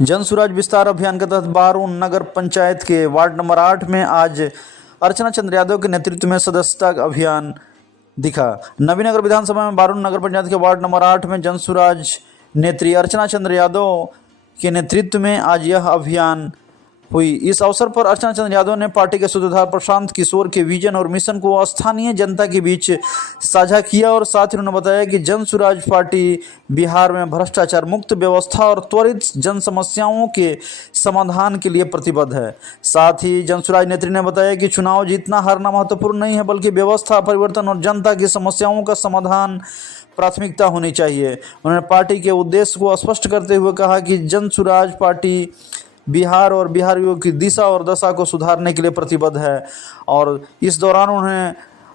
जन सुराज विस्तार अभियान के तहत बारून नगर पंचायत के वार्ड नंबर 8 में आज अर्चना चंद्र यादव के नेतृत्व में सदस्यता अभियान दिखा। नवीनगर विधानसभा में बारून नगर पंचायत के वार्ड नंबर 8 में जन सुराज नेत्री अर्चना चंद्र यादव के नेतृत्व में आज यह अभियान हुई। इस अवसर पर अर्चना चंद्र यादव ने पार्टी के सूत्रधार प्रशांत किशोर के विजन और मिशन को स्थानीय जनता के बीच साझा किया और साथ ही उन्होंने बताया कि जन सुराज पार्टी बिहार में भ्रष्टाचार मुक्त व्यवस्था और त्वरित जन समस्याओं के समाधान के लिए प्रतिबद्ध है। साथ ही जन सुराज नेत्री ने बताया कि चुनाव जीतना हारना महत्वपूर्ण नहीं है, बल्कि व्यवस्था परिवर्तन और जनता की समस्याओं का समाधान प्राथमिकता होनी चाहिए। उन्होंने पार्टी के उद्देश्य को स्पष्ट करते हुए कहा कि जन सुराज पार्टी बिहार और बिहारियों की दिशा और दशा को सुधारने के लिए प्रतिबद्ध है। और इस दौरान उन्होंने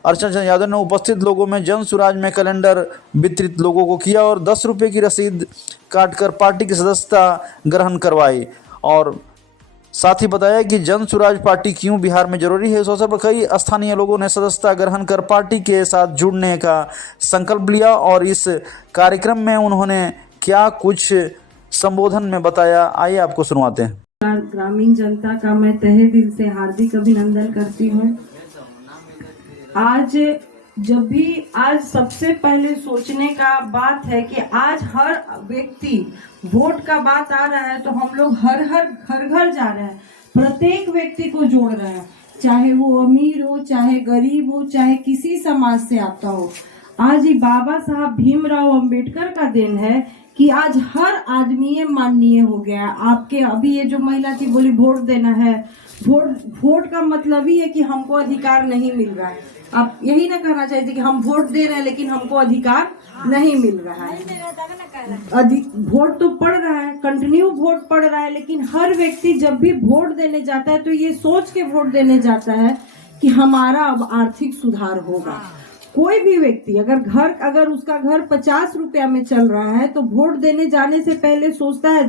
अर्चना चंद्र यादव ने उपस्थित लोगों में जन सुराज में कैलेंडर वितरित लोगों को किया और 10 रुपये की रसीद काटकर पार्टी की सदस्यता ग्रहण करवाई और साथ ही बताया कि जन सुराज पार्टी क्यों बिहार में जरूरी है। इस अवसर पर कई स्थानीय लोगों ने सदस्यता ग्रहण कर पार्टी के साथ जुड़ने का संकल्प लिया और इस कार्यक्रम में उन्होंने क्या कुछ संबोधन में बताया, आइए आपको सुनवाते हैं। ग्रामीण जनता का मैं तहे दिल से हार्दिक अभिनंदन करती हूँ। आज सबसे पहले सोचने का बात है कि आज हर व्यक्ति वोट का बात आ रहा है तो हम लोग हर घर जा रहे हैं, प्रत्येक व्यक्ति को जोड़ रहे हैं, चाहे वो अमीर हो, चाहे गरीब हो, चाहे किसी समाज से आता हो। आज ही बाबा साहब भीमराव अंबेडकर का दिन है कि आज हर आदमी माननीय हो गया। आपके अभी ये जो महिला थी बोली वोट देना है, वोट का मतलब ही है कि हमको अधिकार नहीं मिल रहा है। आप यही ना कहना चाहते कि हम वोट दे रहे हैं लेकिन हमको अधिकार नहीं मिल रहा है। वोट तो पड़ रहा है, कंटिन्यू वोट पड़ रहा है, लेकिन हर व्यक्ति जब भी वोट देने जाता है तो ये सोच के वोट देने जाता है कि हमारा अब आर्थिक सुधार होगा। कोई भी व्यक्ति अगर उसका घर 50 रुपया में चल रहा है तो वोट देने जाने से पहले सोचता है।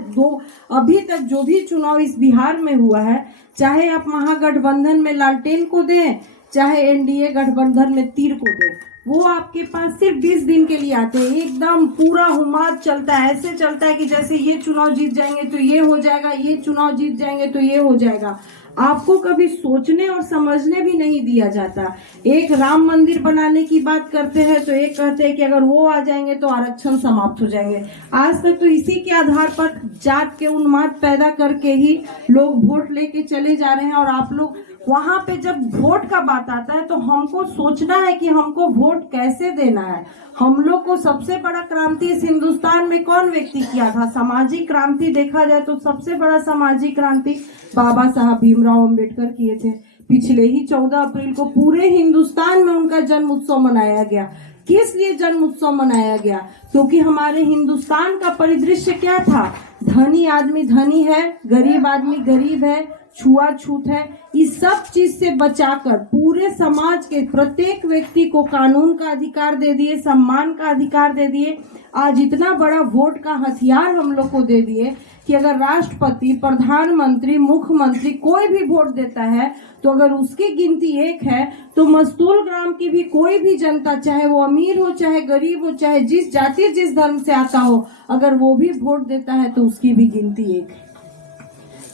अभी तक जो भी चुनाव इस बिहार में हुआ है, चाहे आप महागठबंधन में लालटेन को दें, चाहे एनडीए गठबंधन में तीर को दें, वो आपके पास सिर्फ 20 दिन के लिए आते हैं। एकदम पूरा हुमाद चलता है, ऐसे चलता है कि जैसे ये चुनाव जीत जाएंगे तो ये हो जाएगा, ये चुनाव जीत जाएंगे तो ये हो जाएगा। आपको कभी सोचने और समझने भी नहीं दिया जाता। एक राम मंदिर बनाने की बात करते हैं तो एक कहते हैं कि अगर वो आ जाएंगे तो आरक्षण समाप्त हो जाएंगे। आज तक तो इसी के आधार पर जात के उन्माद पैदा करके ही लोग वोट लेके चले जा रहे हैं। और आप लोग वहां पे जब वोट का बात आता है तो हमको सोचना है कि हमको वोट कैसे देना है। हम लोग को सबसे बड़ा क्रांति इस हिंदुस्तान में कौन व्यक्ति किया था? सामाजिक क्रांति देखा जाए तो सबसे बड़ा सामाजिक क्रांति बाबा साहब भीमराव अंबेडकर किए थे। पिछले ही 14 अप्रैल को पूरे हिंदुस्तान में उनका जन्म उत्सव मनाया गया। किस लिए जन्म उत्सव मनाया गया? क्योंकि हमारे हिंदुस्तान का परिदृश्य क्या था? धनी आदमी धनी है, गरीब आदमी गरीब है, छुआछूत है। इस सब चीज से बचाकर पूरे समाज के प्रत्येक व्यक्ति को कानून का अधिकार दे दिए, सम्मान का अधिकार दे दिए। आज इतना बड़ा वोट का हथियार हम लोग को दे दिए कि अगर राष्ट्रपति, प्रधानमंत्री, मुख्यमंत्री कोई भी वोट देता है तो अगर उसकी गिनती 1 है तो मस्तूल ग्राम की भी कोई भी जनता, चाहे वो अमीर हो, चाहे गरीब हो, चाहे जिस जाति जिस धर्म से आता हो, अगर वो भी वोट देता है तो उसकी भी गिनती 1 है।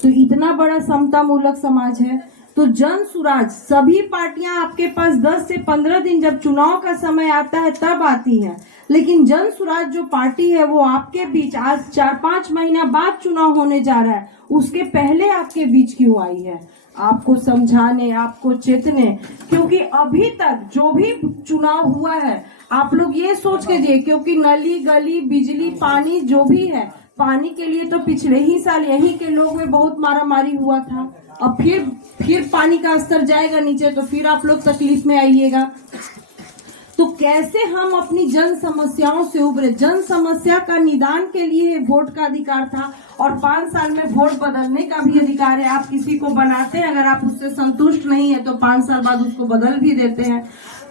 तो इतना बड़ा समता मूलक समाज है। तो जन सुराज सभी पार्टियां आपके पास 10 से 15 दिन जब चुनाव का समय आता है तब आती हैं, लेकिन जन सुराज जो पार्टी है वो आपके बीच आज 4-5 महीना बाद चुनाव होने जा रहा है, उसके पहले आपके बीच क्यों आई है? आपको समझाने, आपको चेतने। क्योंकि अभी तक जो भी चुनाव हुआ है आप लोग ये सोच के दिए, क्योंकि नली गली बिजली पानी जो भी है, पानी के लिए तो पिछले ही साल यहीं के लोग में बहुत मारामारी हुआ था। अब फिर पानी का स्तर जाएगा नीचे तो फिर आप लोग तकलीफ में आइएगा। तो कैसे हम अपनी जन समस्याओं से उबरे? जन समस्या का निदान के लिए वोट का अधिकार था और 5 साल में वोट बदलने का भी अधिकार है। आप किसी को बनाते हैं, अगर आप उससे संतुष्ट नहीं है तो 5 साल बाद उसको बदल भी देते हैं।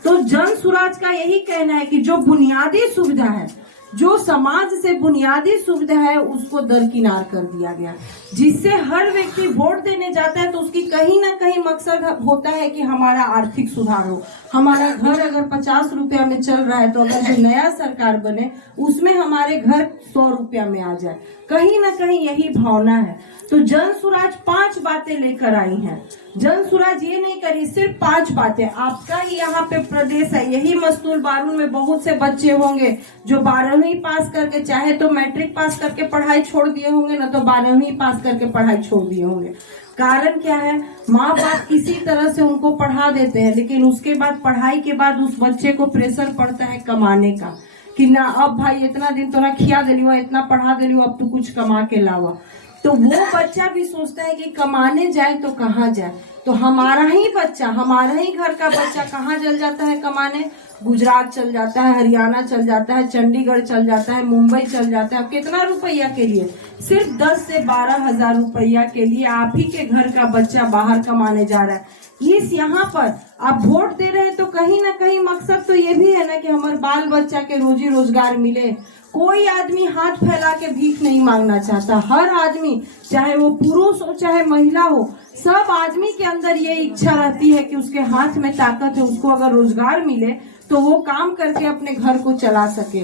तो जन सुराज का यही कहना है कि जो बुनियादी सुविधा है, जो समाज से बुनियादी सुविधा है, उसको दरकिनार कर दिया गया। जिससे हर व्यक्ति वोट देने जाता है तो उसकी कहीं ना कहीं मकसद होता है कि हमारा आर्थिक सुधार हो। हमारा घर अगर 50 रुपया में चल रहा है तो अगर जो नया सरकार बने उसमें हमारे घर 100 रुपया में आ जाए। कहीं ना कहीं यही भावना है। तो जन सुराज 5 बातें लेकर आई हैं। जन सुराज ये नहीं करी सिर्फ 5 बातें। आपका ही यहाँ पे प्रदेश है, यही मस्तूल बारून में बहुत से बच्चे होंगे जो 12वीं पास करके, चाहे तो मैट्रिक पास करके पढ़ाई छोड़ दिए होंगे, ना तो 12वीं पास करके पढ़ाई छोड़ दिए होंगे। कारण क्या है, माँ बाप किसी तरह से उनको पढ़ा देते हैं, लेकिन उसके बाद पढ़ाई के बाद उस बच्चे को प्रेशर पड़ता है कमाने का कि ना अब भाई इतना दिन तो ना खिया दिली, इतना पढ़ा दिली, अब तू कुछ कमा के लावा। तो वो बच्चा भी सोचता है कि कमाने जाए तो कहाँ जाए। तो हमारा ही बच्चा, हमारा ही घर का बच्चा कहाँ चल जाता है कमाने? गुजरात चल जाता है, हरियाणा चल जाता है, चंडीगढ़ चल जाता है, मुंबई चल जाता है। कितना रुपया के लिए? सिर्फ 10 से 12 हजार रुपया के लिए आप ही के घर का बच्चा बाहर कमाने जा रहा है। इस यहाँ पर आप वोट दे रहे हैं तो कहीं ना कहीं मकसद तो ये भी है ना कि हमारे बाल बच्चा के रोजी रोजगार मिले। कोई आदमी हाथ फैला के भीख नहीं मांगना चाहता। हर आदमी, चाहे वो पुरुष हो चाहे महिला हो, सब आदमी के अंदर ये इच्छा रहती है कि उसके हाथ में ताकत है, उसको अगर रोजगार मिले तो वो काम करके अपने घर को चला सके।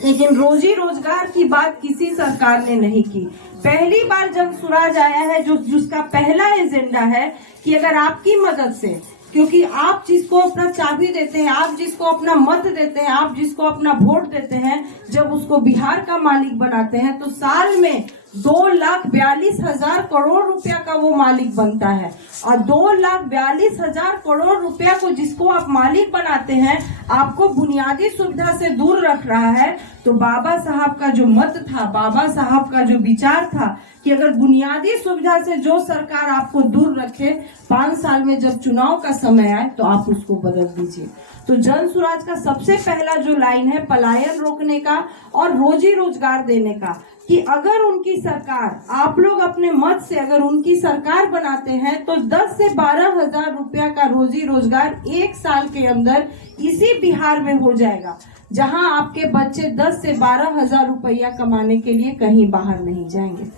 लेकिन रोजी रोजगार की बात किसी सरकार ने नहीं की। पहली बार जब सुराज आया है जिसका पहला एजेंडा है कि अगर आपकी मदद से, क्योंकि आप जिसको अपना चाबी देते हैं, आप जिसको अपना मत देते हैं, आप जिसको अपना वोट देते हैं, जब उसको बिहार का मालिक बनाते हैं तो साल में 2,42,000 करोड़ रुपया का वो मालिक बनता है। और 2,42,000 करोड़ रुपया को जिसको आप मालिक बनाते हैं, आपको बुनियादी सुविधा से दूर रख रहा है। तो बाबा साहब का जो मत था, बाबा साहब का जो विचार था कि अगर बुनियादी सुविधा से जो सरकार आपको दूर रखे, 5 साल में जब चुनाव का समय आए तो आप उसको बदल दीजिए। तो जन सुराज का सबसे पहला जो लाइन है पलायन रोकने का और रोजी रोजगार देने का, कि अगर उनकी सरकार, आप लोग अपने मत से अगर उनकी सरकार बनाते हैं तो 10 से 12 हजार रुपया का रोजी रोजगार 1 साल के अंदर इसी बिहार में हो जाएगा, जहां आपके बच्चे 10 से 12 हजार रुपया कमाने के लिए कहीं बाहर नहीं जाएंगे।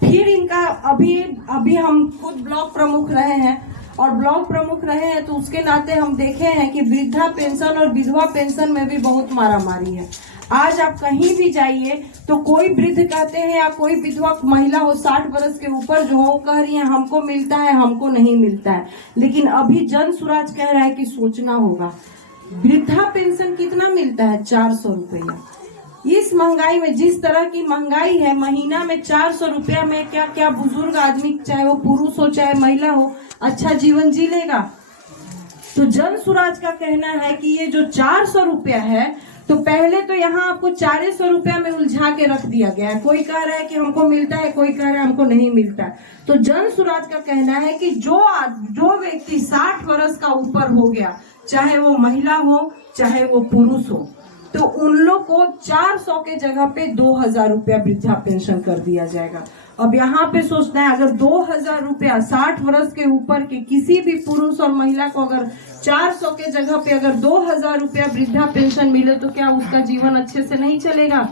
फिर इनका अभी हम खुद ब्लॉक प्रमुख रहे हैं, और ब्लॉक प्रमुख रहे हैं तो उसके नाते हम देखे हैं कि वृद्धा पेंशन और विधवा पेंशन में भी बहुत मारामारी है। आज आप कहीं भी जाइए तो कोई वृद्ध कहते हैं या कोई विधवा महिला हो 60 वर्ष के ऊपर जो हो, कह रही है हमको मिलता है, हमको नहीं मिलता है। लेकिन अभी जन सुराज कह रहा है कि सोचना होगा। वृद्धा पेंशन कितना मिलता है? 400 रुपया। इस महंगाई में, जिस तरह की महंगाई है, महीना में 400 रुपया में क्या क्या बुजुर्ग आदमी, चाहे वो पुरुष हो चाहे महिला हो, अच्छा जीवन जी लेगा? तो जन सुराज का कहना है कि ये जो 400 रुपया है, तो पहले तो यहाँ आपको 400 रुपया में उलझा के रख दिया गया है। कोई कह रहा है कि हमको मिलता है, कोई कह रहा है हमको नहीं मिलता है। तो जन सुराज का कहना है कि जो व्यक्ति 60 वर्ष का ऊपर हो गया, चाहे वो महिला हो चाहे वो पुरुष हो, तो उन लोग को 400 के जगह पे 2,000 रुपया वृद्धा पेंशन कर दिया जाएगा। अब यहाँ पे सोचना है, अगर 2,000 रुपया 60 वर्ष के ऊपर के किसी भी पुरुष और महिला को अगर 400 के जगह पे अगर 2,000 रुपया वृद्धा पेंशन मिले तो क्या उसका जीवन अच्छे से नहीं चलेगा?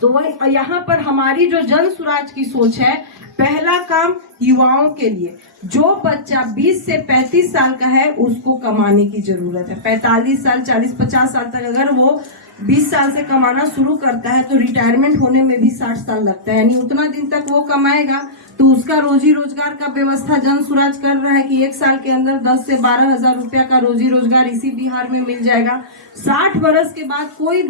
तो वही यहाँ पर हमारी जो जन सुराज की सोच है, पहला काम युवाओं के लिए, जो बच्चा 20 से 35 साल का है उसको कमाने की जरूरत है। 45 साल 40-50 साल तक अगर वो 20 साल से कमाना शुरू करता है तो रिटायरमेंट होने में भी 60 साल लगता है, यानी उतना दिन तक वो कमाएगा। तो उसका रोजी रोजगार का व्यवस्था जन सुराज कर रहा है कि 1 साल के अंदर 10 से 12 हजार रुपया का रोजी रोजगार इसी बिहार में मिल जाएगा। 60 वर्ष के बाद कोई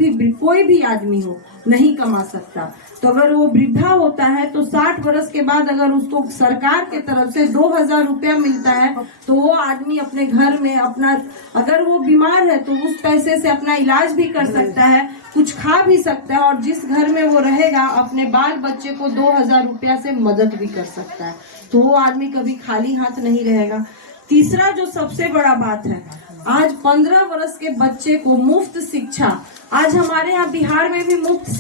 भी आदमी हो नहीं कमा सकता। तो अगर वो वृद्धा होता है तो 60 वर्ष के बाद अगर उसको सरकार के तरफ से 2,000 रुपया मिलता है तो वो आदमी अपने घर में अपना, अगर वो बीमार है तो उस पैसे से अपना इलाज भी कर सकता है, कुछ खा भी सकता है, और जिस घर में वो रहेगा अपने बाल बच्चे को 2,000 रुपया से मदद भी कर सकता है। तो वो आदमी कभी खाली हाथ नहीं रहेगा। तीसरा जो सबसे बड़ा बात है, आज 15 वर्ष के बच्चे को मुफ्त शिक्षा, आज हमारे यहाँ बिहार में भी मुफ्त